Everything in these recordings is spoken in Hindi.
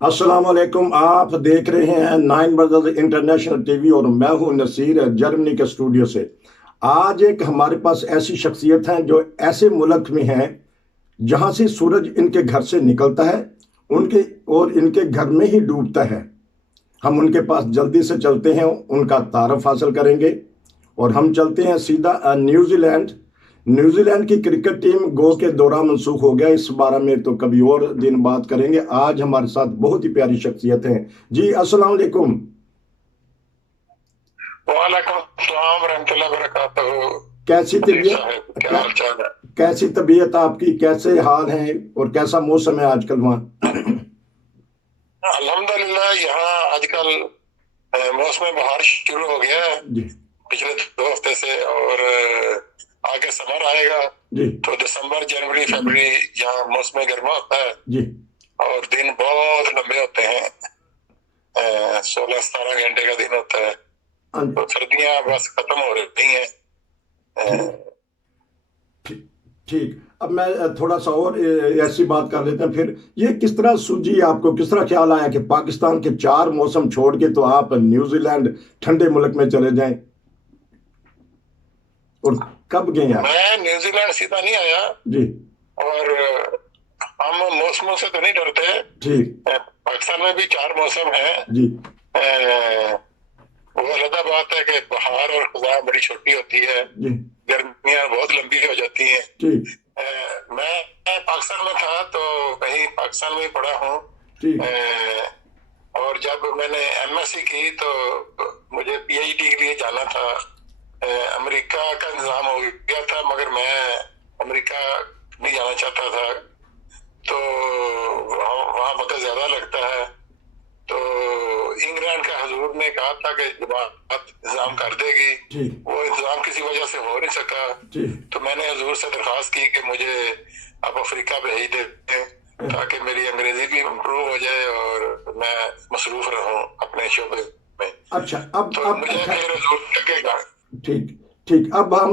अस्सलाम वालेकुम। आप देख रहे हैं नाइन ब्रदर्स इंटरनेशनल टीवी और मैं हूं नसीर जर्मनी के स्टूडियो से। आज एक हमारे पास ऐसी शख्सियत हैं जो ऐसे मुल्क में हैं जहां से सूरज इनके घर से निकलता है उनके और इनके घर में ही डूबता है। हम उनके पास जल्दी से चलते हैं, उनका तारफ हासिल करेंगे और हम चलते हैं सीधा न्यूजीलैंड। न्यूजीलैंड की क्रिकेट टीम गो के दौरा मनसूख हो गया, इस बारे में तो कभी और दिन बात करेंगे। आज हमारे साथ बहुत ही प्यारी शख्सियत हैं। जी अस्सलाम वालेकुम। वालेकुम अस्सलाम रहमतुल्लाहि व बरकातहू। कैसी जी तबीयत साहब, क्या हाल चाल है? कैसी तबीयत आपकी, कैसे हाल हैं और कैसा मौसम है आजकल वहाँ? अल्हम्दुलिल्लाह, यहाँ आजकल मौसम बहार शुरू हो गया है जी पिछले 2 हफ्ते से। और आगे समर आएगा जी तो दिसंबर जनवरी फरवरी यहाँ मौसम गर्मा होता है जी। और दिन बहुत लंबे होते हैं। 16-17 घंटे का दिन होता है। तो सर्दियाँ बस खत्म हो रही हैं। ठीक। अब मैं थोड़ा सा और ऐसी बात कर लेते हैं फिर। ये किस तरह सूझी आपको, किस तरह ख्याल आया कि पाकिस्तान के 4 मौसम छोड़ के तो आप न्यूजीलैंड ठंडे मुल्क में चले जाएं? और कब गए आप? मैं न्यूजीलैंड सीधा नहीं आया जी और हम मौसमों से तो नहीं डरते। ठीक। पाकिस्तान में भी 4 मौसम है। जी वो अलग बात है कि बहार और खुदा बड़ी छोटी होती है, जी गर्मियां बहुत लंबी हो जाती हैं। ठीक मैं पाकिस्तान में था तो कहीं पाकिस्तान में ही पढ़ा हूँ। ठीक। और जब मैंने एमएससी की तो मुझे पीएचडी के लिए जाना था। अमेरिका का इंतजाम हो गया था मगर मैं अमेरिका नहीं जाना चाहता था। तो वहाँ वक्त ज्यादा लगता है। तो इंग्लैंड का हुजूर ने कहा था कि जमात इंतजाम कर देगी। वो इंतजाम किसी वजह से हो नहीं सका। तो मैंने हुजूर से दरख्वास्त की कि मुझे आप अफ्रीका भेज दें ताकि मेरी अंग्रेजी भी इम्प्रूव हो जाए और मैं मसरूफ रहूं अपने शोबे में। अच्छा तो मुझे फिर हुजूर लगेगा। ठीक ठीक। अब हम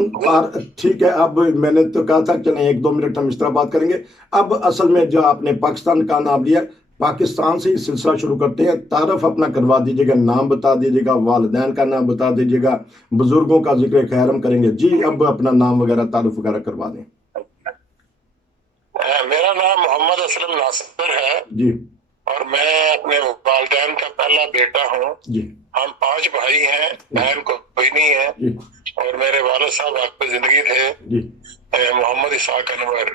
ठीक है। अब मैंने तो कहा था चलें 1-2 मिनट हम इस तरह बात करेंगे। अब असल में जो आपने पाकिस्तान का नाम लिया, पाकिस्तान से ही सिलसिला शुरू करते हैं। तारफ अपना करवा दीजिएगा, नाम बता दीजिएगा, वालिदैन का नाम बता दीजिएगा, बुजुर्गों का जिक्र खैर हम करेंगे। जी अब अपना नाम वगैरह तारुफ वगैरह करवा दें। मेरा नाम मोहम्मद असलम नासिर है जी और मैं अपने वालिदैन का पहला बेटा हूँ। जी। हम 5 भाई हैं, बहन को कोई नहीं है। जी। और मेरे वालिद साहब वाक़ जिंदगी थे, मोहम्मद इसाक अनवर।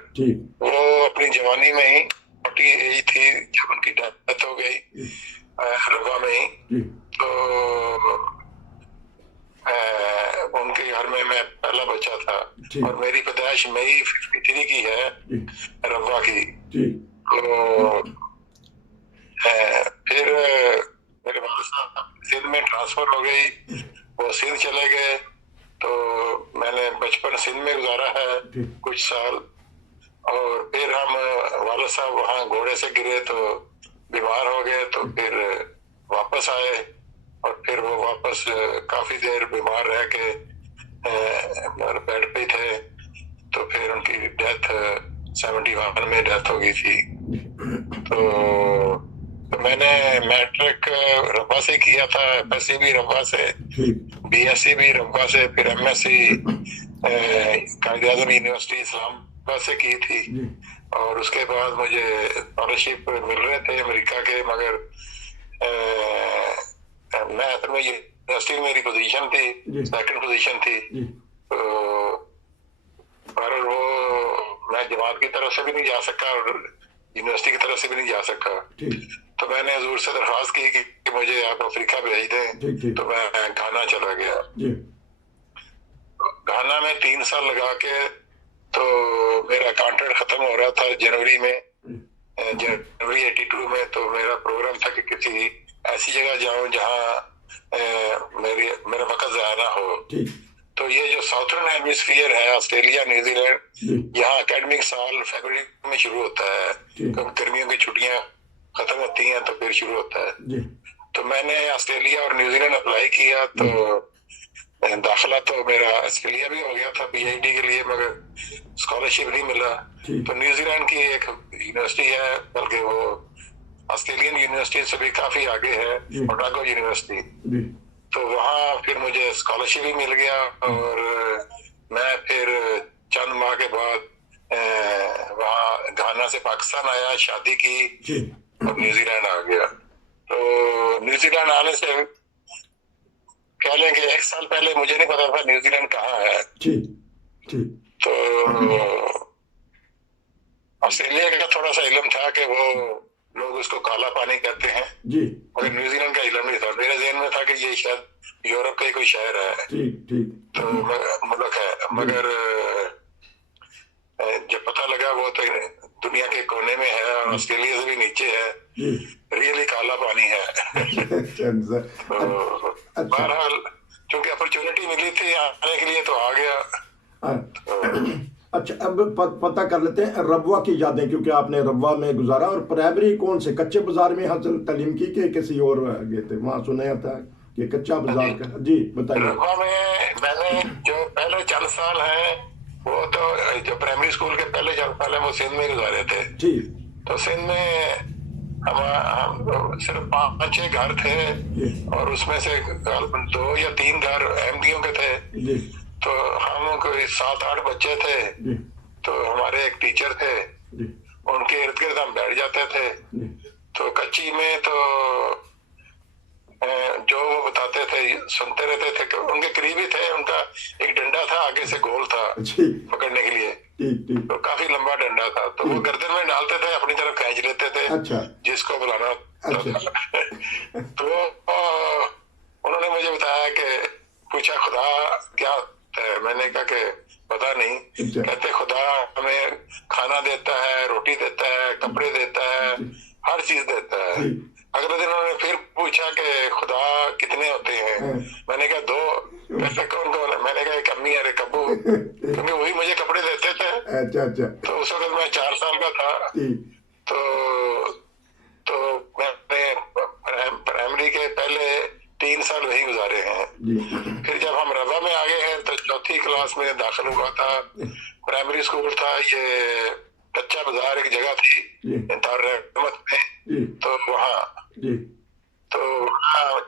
वो अपनी जवानी में ही 40 एज थी जब उनकी डेथ हो गई रवा में ही। तो उनके घर में मैं पहला बच्चा था और मेरी पैदाइश मई 53 की है, रवा की। तो फिर मेरे वालिद साहब सिंध में ट्रांसफर हो गई, वो सिंध चले गए। तो मैंने बचपन सिंध में गुजारा है कुछ साल। और फिर हम वालिद साहब वहाँ घोड़े से गिरे तो बीमार हो गए, तो फिर वापस आए और फिर वो वापस काफी देर बीमार रह के बेड पे थे। तो फिर उनकी डेथ 71 में डेथ हो गई थी। तो मैंने मैट्रिक रब्बा से किया था, एफएससी भी रब्बा से, बीएससी भी रब्बा से, फिर एमएससी कायद-ए-आज़म यूनिवर्सिटी इस्लामाबाद से की थी। और उसके बाद मुझे स्कॉलरशिप मिल रहे थे अमेरिका के, मगर मैं अपने यूनिवर्सिटी में मेरी पोजीशन थी, सेकंड पोजीशन थी। तो पर वो मैं जमात की तरफ से भी नहीं जा सका और यूनिवर्सिटी की तरफ से भी नहीं जा सका। तो मैंने हुजूर से दरख्वास्त की कि मुझे आप अफ्रीका भेज दें। तो मैं घाना चला गया। घाना में 3 साल लगा के तो मेरा कॉन्ट्रैक्ट खत्म हो रहा था जनवरी में, जनवरी 82 में। तो मेरा प्रोग्राम था कि किसी ऐसी जगह जाऊं जहां मेरा वक्त ज़ाया ना हो। तो ये जो साउथर्न हेमिस्फीयर है, ऑस्ट्रेलिया, न्यूजीलैंड, यहाँ एकेडमिक साल फरवरी में शुरू होता है क्योंकि गर्मियों की छुट्टियां खत्म होती हैं तो फिर शुरू होता है। तो मैंने ऑस्ट्रेलिया और न्यूजीलैंड अप्लाई किया। तो दाखिला तो मेरा ऑस्ट्रेलिया भी हो गया था पीएचडी के लिए, मगर स्कॉलरशिप नहीं मिला। तो न्यूजीलैंड की एक यूनिवर्सिटी है, बल्कि वो ऑस्ट्रेलियन यूनिवर्सिटी से भी काफी आगे है, ओटागो यूनिवर्सिटी। जी। तो वहाँ फिर मुझे स्कॉलरशिप भी मिल गया और मैं फिर चंद माह के बाद वहाँ घाना से पाकिस्तान आया, शादी की और न्यूजीलैंड आ गया। तो न्यूजीलैंड आने से कह लें कि 1 साल पहले मुझे नहीं पता था न्यूजीलैंड कहाँ है। तो ऑस्ट्रेलिया का थोड़ा सा इल्म था कि वो लोग उसको काला पानी कहते हैं जी, मगर न्यूजीलैंड का इल्म नहीं था। मेरे ज़हन में था कि ये शायद यूरोप का ही कोई शहर है, तो मुल्क है, मगर जब पता लगा वो तो दुनिया के कोने में है और ऑस्ट्रेलिया से भी नीचे है, रियली काला पानी है। तो बहरहाल चूंकि अपॉर्चुनिटी मिली थी आने के लिए तो आ गया। अच्छा, अब पता कर लेते हैं रबवा की यादें, क्योंकि आपने रबवा में गुजारा और प्राइमरी कौन से कच्चे बाजार में हासिल तालीम की के किसी और गए थे? वहाँ सुना था कि कच्चा बाजार का। जी बताइए। रबवा में मैंने जो पहले 4 साल हैं वो तो जो प्राइमरी स्कूल के पहले वो सिंध में गुजारे थे जी। तो सिंध में हम सिर्फ 5-6 घर थे और उसमें से 2 या 3 घर अहमदियों के थे जी। तो हम कोई 7-8 बच्चे थे, तो हमारे एक टीचर थे, उनके इर्द गिर्द हम बैठ जाते थे। तो कच्ची में तो जो वो बताते थे सुनते रहते थे, उनके करीबी थे, उनका एक डंडा था आगे से गोल था पकड़ने के लिए, तो काफी लंबा डंडा था, तो वो गर्दन में डालते थे, अपनी तरफ खींच लेते थे जिसको बुलाना था। तो उन्होंने मुझे बताया कि पूछा खुदा क्या है, मैंने कहा कि पता नहीं। कहते खुदा हमें खाना देता है, रोटी देता है, कपड़े देता है, हर चीज देता है। अगले दिन उन्होंने फिर पूछा कि खुदा कितने होते हैं? मैंने कहा 2। कहते कौन कौन है? मैंने कहा एक अम्मी और एक अब्बू, क्योंकि वही मुझे कपड़े देते थे। अच्छा। तो उस वक्त मैं 4 साल का था। तो मैंने प्राइमरी के पहले 3 साल वही गुजारे हैं। फिर जब हम रबा में आ गए हैं तो 4th क्लास में दाखिल हुआ था। प्राइमरी स्कूल था, ये कच्चा बाजार एक जगह थी इंतजार रहमत में, तो वहाँ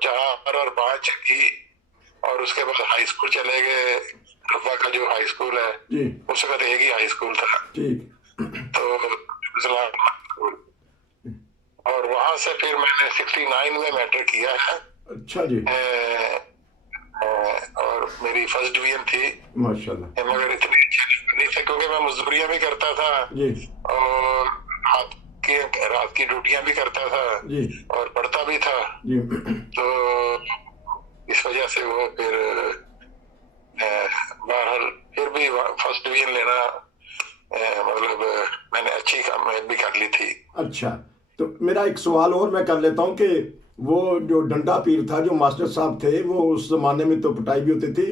4 और 5 की, और उसके बाद हाई स्कूल चले गए। रबा का जो हाई स्कूल है उस वक्त एक ही हाई स्कूल था, तो और वहां से फिर मैंने 69 में मैट्रिक किया है। अच्छा जी। और मेरी फर्स्ट डिवीजन थी माशाल्लाह, मगर इतनी अच्छी नहीं थी क्योंकि मैं मजदूरियां भी करता था और रात की ड्यूटियां भी करता था और पढ़ता भी था, तो इस वजह से वो फिर बहरहाल फिर भी फर्स्ट डिवीजन लेना मतलब मैंने अच्छी कामयाबी भी कर ली थी। अच्छा, तो मेरा एक सवाल और मैं कर लेता हूँ कि वो जो डंडा पीर था, जो मास्टर साहब थे, वो उस जमाने में तो पिटाई भी होती थी,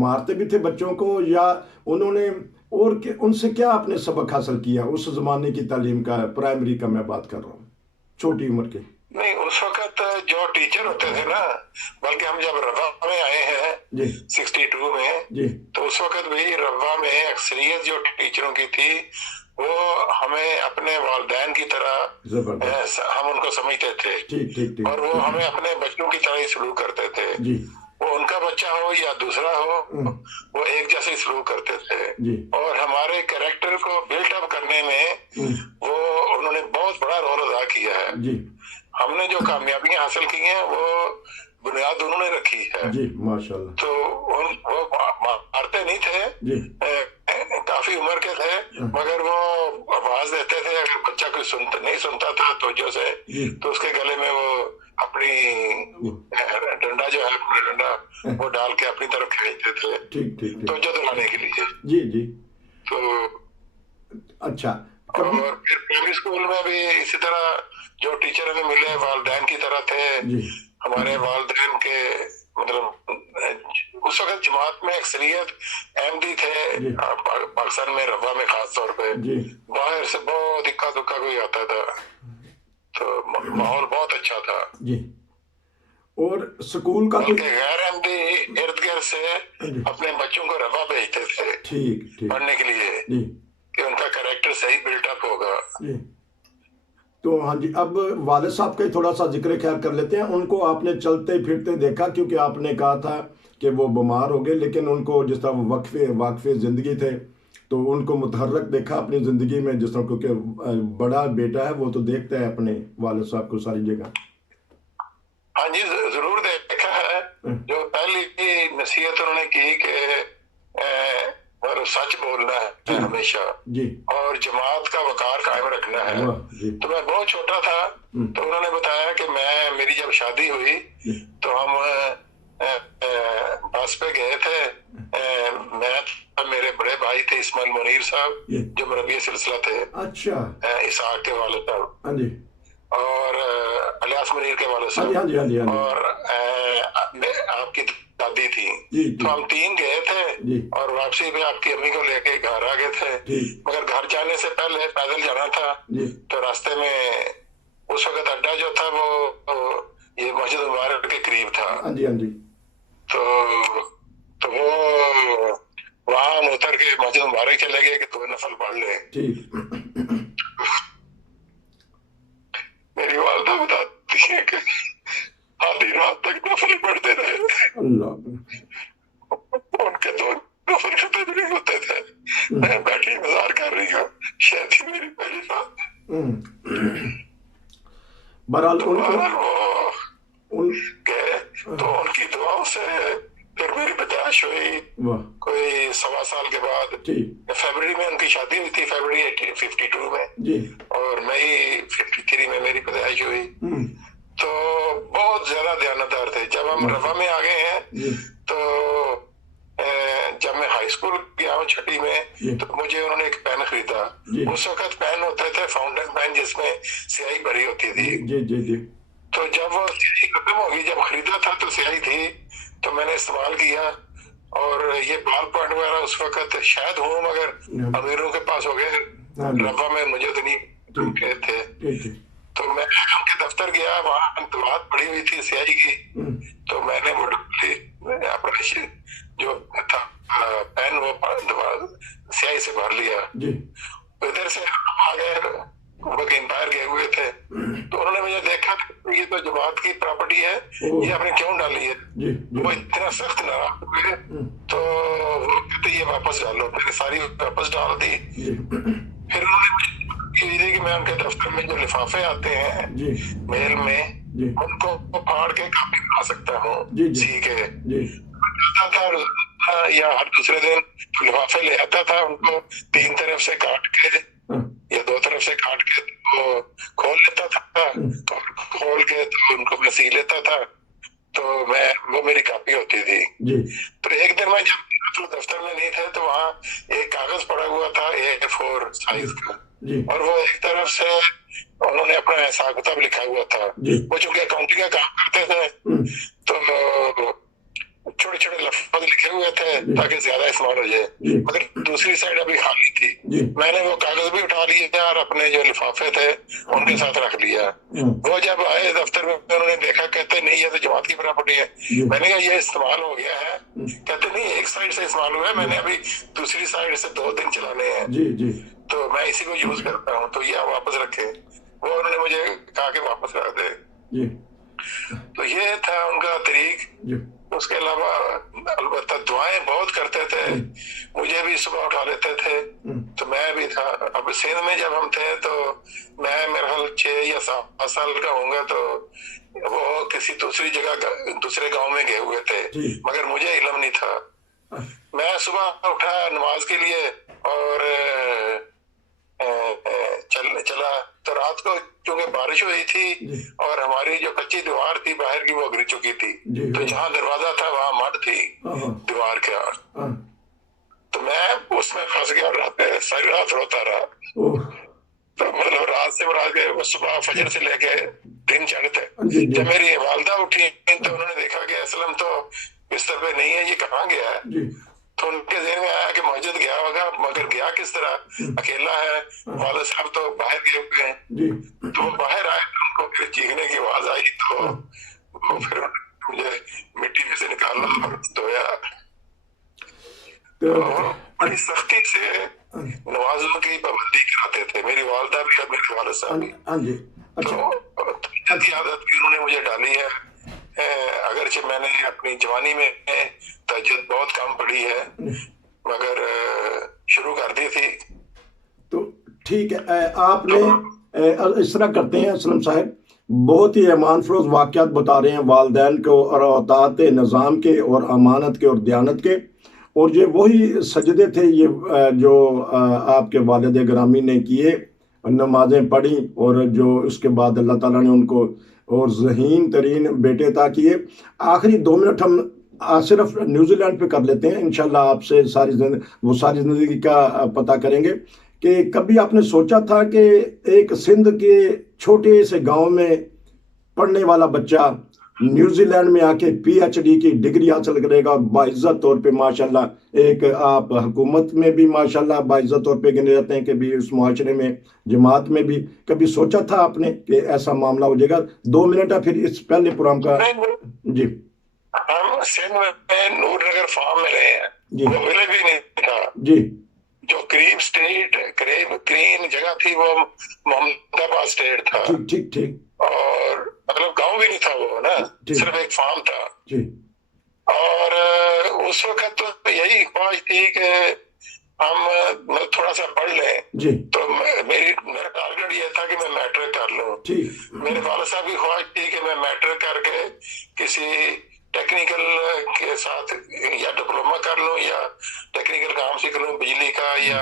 मारते भी थे बच्चों को, या उन्होंने और उनसे क्या आपने सबक हासिल किया उस जमाने की तालीम का? प्राइमरी का मैं बात कर रहा हूँ, छोटी उम्र के। नहीं, उस वक्त जो टीचर होते थे ना, बल्कि हम जब रवा में आए हैं 62 में, तो उस वक्त भी रवा में अक्सरियत जो टीचरों की थी वो हमें अपने वालिदैन की तरह हम उनको समझते थे और वो हमें अपने बच्चों की तरह ही सलूक करते थे। वो उनका बच्चा हो या दूसरा हो, वो एक जैसे ही सलूक करते थे और हमारे कैरेक्टर को बिल्ट अप करने में वो उन्होंने बहुत बड़ा रोल अदा किया है। हमने जो कामयाबियां हासिल की हैं वो बुनियाद उन्होंने रखी है जी, माशाल्लाह। तो वो मारते नहीं थे, काफी उम्र के थे, मगर वो आवाज देते थे, अगर बच्चा कोई नहीं सुनता था तो जो से तो उसके गले में वो अपनी डंडा जो है, अपना डंडा वो डाल के अपनी तरफ खींचते थे, ठीक तो जो दिलाने के लिए जी। तो अच्छा, और फिर प्राइमरी स्कूल में भी इसी तरह जो टीचर हमें मिले वालिदैन की तरह थे। हमारे वालिदैन के मतलब उस वक्त जमात में अक्सरियत अहमदी थे, पाकिस्तान में रवा में खास तौर पे, बाहर से बहुत इक्का दुक्का कोई आता था, तो माहौल बहुत अच्छा था जी। और स्कूल का गैर अहमदी इर्द गिर्द से अपने बच्चों को रवा भेजते थे ठीक पढ़ने के लिए कि उनका कैरेक्टर सही बिल्टअप होगा। तो हाँ जी, अब वालिद साहब का ही थोड़ा सा जिक्र खैर कर लेते हैं। उनको आपने चलते फिरते देखा, क्योंकि आपने कहा था कि वो बीमार हो गए, लेकिन उनको जिस तरह वो वाकफ़े ज़िंदगी थे तो उनको मुतहर्रक देखा अपनी ज़िंदगी में, जिस तरह, क्योंकि बड़ा बेटा है वो तो देखता है अपने वालिद साहब को सारी जगह। हाँ जी, जरूर देखा है। जो पहली नसीहत उन्होंने की कि और सच बोलना है हमेशा जी, और जमात का वकार कायम रखना है। तो मैं बहुत छोटा था, तो उन्होंने बताया कि मेरी जब शादी हुई तो हम बस पे गए थे। मैं मेरे बड़े भाई थे इस्माइल मुनीर साहब, जो मरबी सिलसिला थे। अच्छा। इसाक के वाले साहब। हाँ जी। और अलियास मुनीर के वाले साहब। हाँ जी, हाँ जी, हाँ जी। और आपकी दादी थी। तो हम 3 गए थे और वापसी पे आपकी अम्मी को लेके घर आ गए थे। मगर घर जाने से पहले पैदल जाना था, तो रास्ते में उस वक्त अड्डा जो था वो ये मस्जिद मुबारक के करीब था। हाँ जी, हाँ जी। तो वो वहां हम उतर के मस्जिद मुबारक चले गए कि 2 नफल पढ़ ले। मेरी वालदा बताती है कि आधी रात तक नफल पढ़ते रहे। उनके 2 नफल खत्म भी नहीं होते थे। मैं बैठी इंतजार कर रही हूँ, शायद ही मेरी पहली रात। बहरहाल तो उनकी दुआओं से फिर मेरी पैदाइश हुई कोई 1.25 साल के बाद। फरवरी में उनकी शादी हुई थी, फरवरी 52 में, और मई 53 में मेरी पैदाइश हुई। तो बहुत ज्यादा दयानतदार थे। जब हम रफा में आ गए हैं तो जब मैं हाई स्कूल गया हूँ 6वीं में, तो मुझे उन्होंने एक पेन खरीदा। उस वक्त पेन होते थे फाउंटेन पेन जिसमें स्याही भरी होती थी। तो जब वो स्याही खत्म होगी, जब खरीदा था तो स्याही थी, तो मैंने इस्तेमाल किया। और ये बॉल पॉइंट वगैरह उस वक्त शायद हो, मगर अमीरों के पास हो गए। रफा में मुझे तो नहीं गए थे। तो मैं उनके दफ्तर गया, वहां बात पड़ी हुई थी स्याही की। तो मैंने वो अपना जो था पेन वो स्याही से भर लिया। इधर से आ गए, एम्पायर गए हुए थे। तो उन्होंने मुझे देखा, ये तो जमात की प्रॉपर्टी है, ये आपने क्यों डाली है? वो इतना सख्त नाराज हुए। तो वो कहते ये वापस डालो। मैंने सारी वापस डाल दी। फिर उन्होंने मुझे कि मैं उनके दफ्तर में जो लिफाफे आते हैं मेल में, उनको फाड़ के कापी बना सकता हूँ सी के। या हर दूसरे दिन लिफाफे ले आता था, उनको 3 तरफ से काट के या 2 तरफ से काट के तो खोल लेता था। तो खोल के तो उनको मैं सी लेता था। तो वो मेरी कॉपी होती थी। तो एक दिन मैं जब दफ्तर में नहीं थे, तो वहाँ एक कागज पड़ा हुआ था A4 साइज का, और वो एक तरफ से उन्होंने अपना हिसाब किताब लिखा हुआ था। वो चूंकि अकाउंटिंग का काम करते थे, तो छोटे छोटे लफ्ज लिखे हुए थे ताकि ज्यादा इस्तेमाल हो जाए। मगर दूसरी साइड अभी खाली थी। मैंने वो कागज भी उठा लिया और अपने जो लिफाफे थे उनके साथ रख लिया। वो जब आए दफ्तर में, उन्होंने देखा, कहते नहीं ये तो जमात की प्रॉपर्टी है। मैंने कहा ये इस्तेमाल हो गया है। कहते नहीं, एक साइड से इस्तेमाल हुआ है, मैंने अभी दूसरी साइड से 2 दिन चलाने हैं, तो मैं इसी को यूज करता हूँ, तो ये वापस रखे। वो उन्होंने मुझे कहा कि वापस रख दे। तो ये था उनका तरीक। उसके अलावा अलबत्ता दुआएं बहुत करते थे। मुझे भी सुबह उठा लेते थे, तो मैं भी था। अब सिंध में जब हम थे, तो मैं मेरा ख्याल 6 या 7 साल का होऊंगा, तो वो किसी दूसरी जगह दूसरे गांव में गए हुए थे, मगर मुझे इल्म नहीं था। मैं सुबह उठा नमाज के लिए और चला। तो रात को क्योंकि बारिश हुई थी और हमारी जो कच्ची दीवार थी बाहर की वो गिर चुकी थी, तो जहाँ दरवाजा था वहां मड थी दीवार के। तो मैं उसमें फंस गया और रात में सारी रात रोता रहा। तो मतलब रात से रात के सुबह फजर से लेके दिन चढ़ते। जब मेरी वालदा उठी तो उन्होंने देखा कि असलम तो बिस्तर पे नहीं है, ये कहाँ गया है? तो उनके ज़हन में आया कि मस्जिद गया होगा, मगर गया किस तरह? अकेला है, वाले साहब तो बाहर गए हुए हैं। तो वो बाहर आए, तो उनको फिर चीखने की आवाज आई, तो वो फिर मुझे मिट्टी में से निकाला और धोया। तो बड़ी सख्ती से नमाजों की पाबंदी कराते थे, मेरी वालदा भी और मेरे वालिद साहब भी। हाँ जी। अच्छा। तो अच्छी आदत भी उन्होंने मुझे डाली है। अगरचे मैंने अपनी जवानी में तहज्जुद बहुत कम पढ़ी है, मगर शुरू कर दी थी। तो ठीक है, आपने इस तरह करते हैं असलम साहब, बहुत ही ईमान अफरोज वाक़यात बता रहे हैं वालिदैन को और औतात निज़ाम के और अमानत के और दयानत के। और ये वही सजदे थे ये जो आपके वालिद गिरामी ने किए, नमाजें पढ़ी, और जो उसके बाद अल्लाह ताला ने उनको और ज़हीन तरीन बेटे अता किए। आखिरी 2 मिनट हम सिर्फ न्यूजीलैंड पे कर लेते हैं, इंशाल्लाह आपसे वो सारी ज़िंदगी का पता करेंगे कि कभी आपने सोचा था कि एक सिंध के छोटे से गांव में पढ़ने वाला बच्चा न्यूजीलैंड में आके पीएचडी की डिग्री हासिल करेगा और बाइज्जत तौर पे माशाल्लाह एक आप हुकूमत में भी माशाल्लाह बाइज्जत तौर पे गिने जाते हैं कि भी उस मुआशरे में जमात में भी, कभी सोचा था आपने कि ऐसा मामला हो जाएगा? 2 मिनट है फिर इस पहले प्रोग्राम का। जी। हम सिंध में नूरनगर फार्म में रहे हैं, वो विलेज भी नहीं था जी। जो करीब स्टेट करीब जगह थी वो मोहम्मदाबाद स्टेट था। ठीक ठीक ठीक। और मतलब गांव भी नहीं था वो ना, सिर्फ एक फार्म था जी। और उस वक्त तो यही ख्वाहिश थी कि हम थोड़ा सा पढ़ लें जी। तो मेरा टारगेट ये था कि मैं मैट्रिक कर लूं। मेरे वालिद साहब की ख्वाहिश थी कि मैं मैट्रिक करके किसी टेक्निकल के साथ या डिप्लोमा कर लूं या टेक्निकल काम सीख लूं, बिजली का या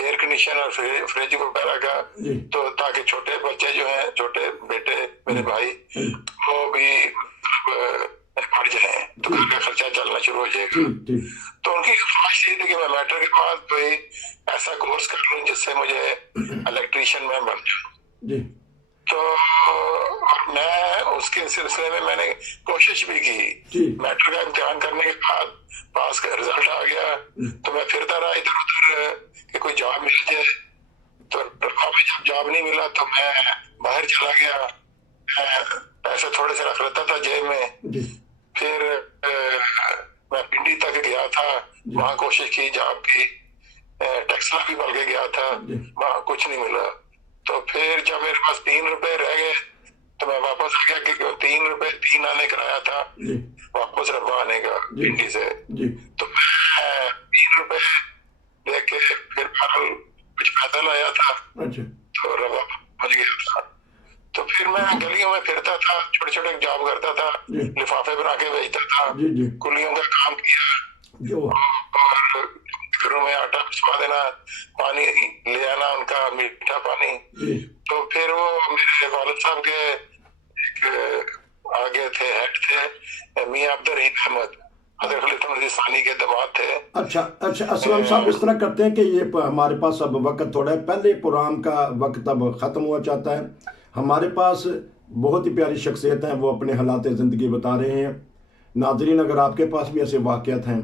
एयर कंडीशन और फ्रिज वगैरह का, तो ताकि छोटे बच्चे जो हैं, छोटे बेटे मेरे भाई, वो भी पढ़ जाए तो घर का खर्चा चलना शुरू हो जाएगा। तो उनकी ख्वाहिश थी कि मैं मैट्रिक के बाद कोई ऐसा कोर्स कर लूं जिससे मुझे इलेक्ट्रीशियन में बन जाऊं। तो मैं उसके सिलसिले में मैंने कोशिश भी की। मैट्रिक का इम्तिहान करने के बाद पास का रिजल्ट आ गया तो मैं फिरता रहा इधर उधर कि कोई जॉब मिल जाए। तो जब जॉब नहीं मिला तो मैं बाहर चला गया, पैसे थोड़े से रख लेता था जेब में। फिर मैं पिंडी तक गया था, वहाँ कोशिश की जॉब की, टेक्सला भी बल्कि गया था, वहाँ कुछ नहीं मिला। तो फिर जब मेरे पास 3 रुपए रह गए तो मैं वापस आ गया, क्योंकि 3 रुपए 3 आने कराया था वापस रब्बा आने का पिंडी से। तो मैं 3 रुपए लेके फिर कुछ पैदल आया था, तो रब्बा पहुंच गया था। तो फिर मैं गलियों में फिरता था, छोटे छोटे जॉब करता था, लिफाफे बना के बेचता था, कुलियों का काम किया और घरों में आटा पिसवा देना, पानी ले आना उनका मीठा पानी। तो फिर वो मेरे वालिद साहब के एक आगे थे, हेड थे, मियां अब्दुल रहीम अहमद, हज़रत खलीफा सानी के दामाद थे। अच्छा असलम साहब, इस तरह करते हैं कि ये हमारे पास अब वक्त थोड़ा है, पहले प्रोग्राम का वक्त अब ख़त्म हुआ चाहता है। हमारे पास बहुत ही प्यारी शख्सियत हैं, वो अपने हालात ज़िंदगी बता रहे हैं। नाज़रीन, अगर आपके पास भी ऐसे वाक़यात हैं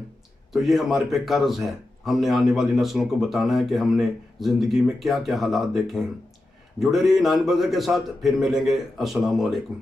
तो ये हमारे पे कर्ज़ है, हमने आने वाली नस्लों को बताना है कि हमने ज़िंदगी में क्या क्या हालात देखे हैं। जुड़े रहिए 9 बजे के साथ, फिर मिलेंगे। अस्सलाम वालेकुम।